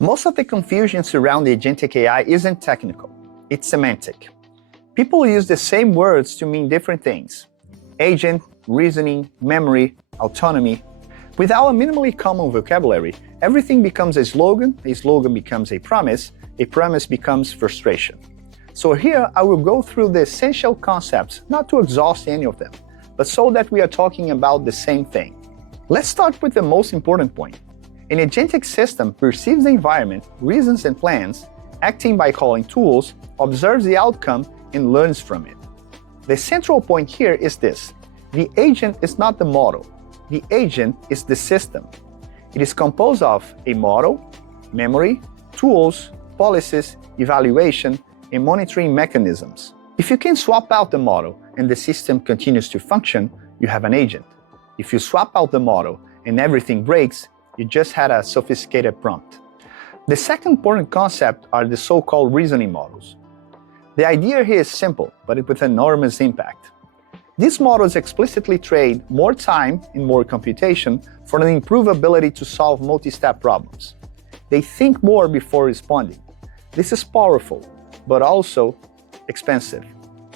Most of the confusion surrounding agentic AI isn't technical, it's semantic. People use the same words to mean different things: agent, reasoning, memory, autonomy. Without a minimally common vocabulary, everything becomes a slogan becomes a promise becomes frustration. So here I will go through the essential concepts, not to exhaust any of them, but so that we are talking about the same thing. Let's start with the most important point. An agentic system perceives the environment, reasons and plans, acting by calling tools, observes the outcome, and learns from it. The central point here is this: the agent is not the model. The agent is the system. It is composed of a model, memory, tools, policies, evaluation, and monitoring mechanisms. If you can swap out the model and the system continues to function, you have an agent. If you swap out the model and everything breaks, you just had a sophisticated prompt. The second important concept are the so-called reasoning models. The idea here is simple, but with enormous impact. These models explicitly trade more time and more computation for an improved ability to solve multi-step problems. They think more before responding. This is powerful, but also expensive.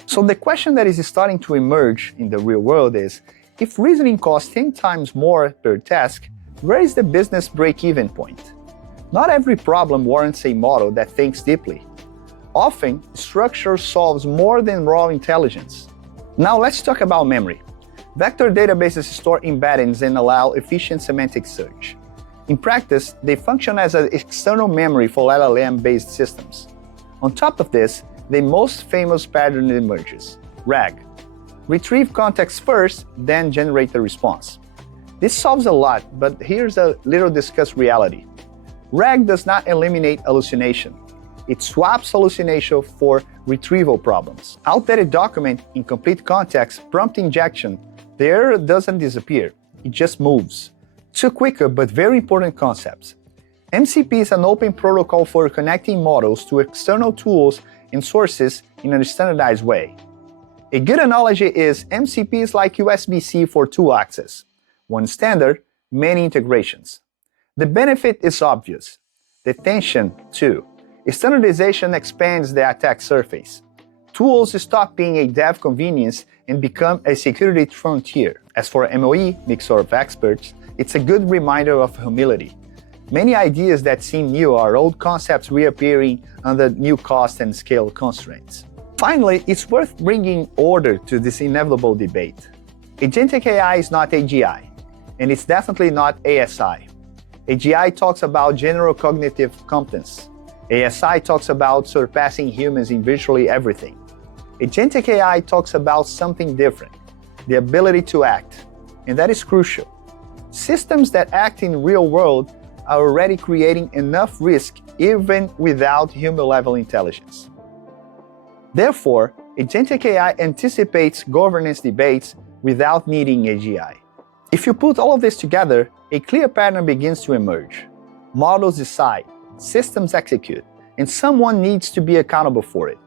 So the question that is starting to emerge in the real world is, if reasoning costs 10 times more per task, where is the business break-even point? Not every problem warrants a model that thinks deeply. Often, structure solves more than raw intelligence. Now let's talk about memory. Vector databases store embeddings and allow efficient semantic search. In practice, they function as an external memory for LLM-based systems. On top of this, the most famous pattern emerges: RAG. Retrieve context first, then generate the response. This solves a lot, but here's a little discussed reality. RAG does not eliminate hallucination. It swaps hallucination for retrieval problems. Outdated document, incomplete context, prompt injection, the error doesn't disappear, it just moves. Two quicker but very important concepts. MCP is an open protocol for connecting models to external tools and sources in a standardized way. A good analogy is MCP is like USB-C for tool access. One standard, many integrations. The benefit is obvious. The tension, too. Standardization expands the attack surface. Tools stop being a dev convenience and become a security frontier. As for MOE, mixture of experts, it's a good reminder of humility. Many ideas that seem new are old concepts reappearing under new cost and scale constraints. Finally, it's worth bringing order to this inevitable debate. Agentic AI is not AGI, and it's definitely not ASI. AGI talks about general cognitive competence. ASI talks about surpassing humans in virtually everything. Agentic AI talks about something different, the ability to act, and that is crucial. Systems that act in the real world are already creating enough risk even without human-level intelligence. Therefore, agentic AI anticipates governance debates without needing AGI. If you put all of this together, a clear pattern begins to emerge. Models decide, systems execute, and someone needs to be accountable for it.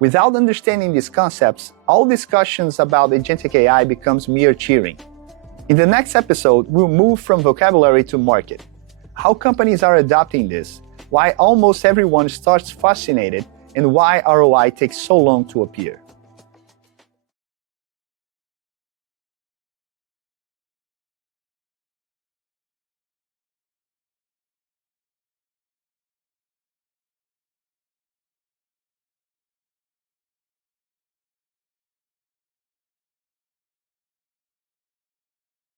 Without understanding these concepts, all discussions about agentic AI becomes mere cheering. In the next episode, we'll move from vocabulary to market. How companies are adopting this, why almost everyone starts fascinated, and why ROI takes so long to appear.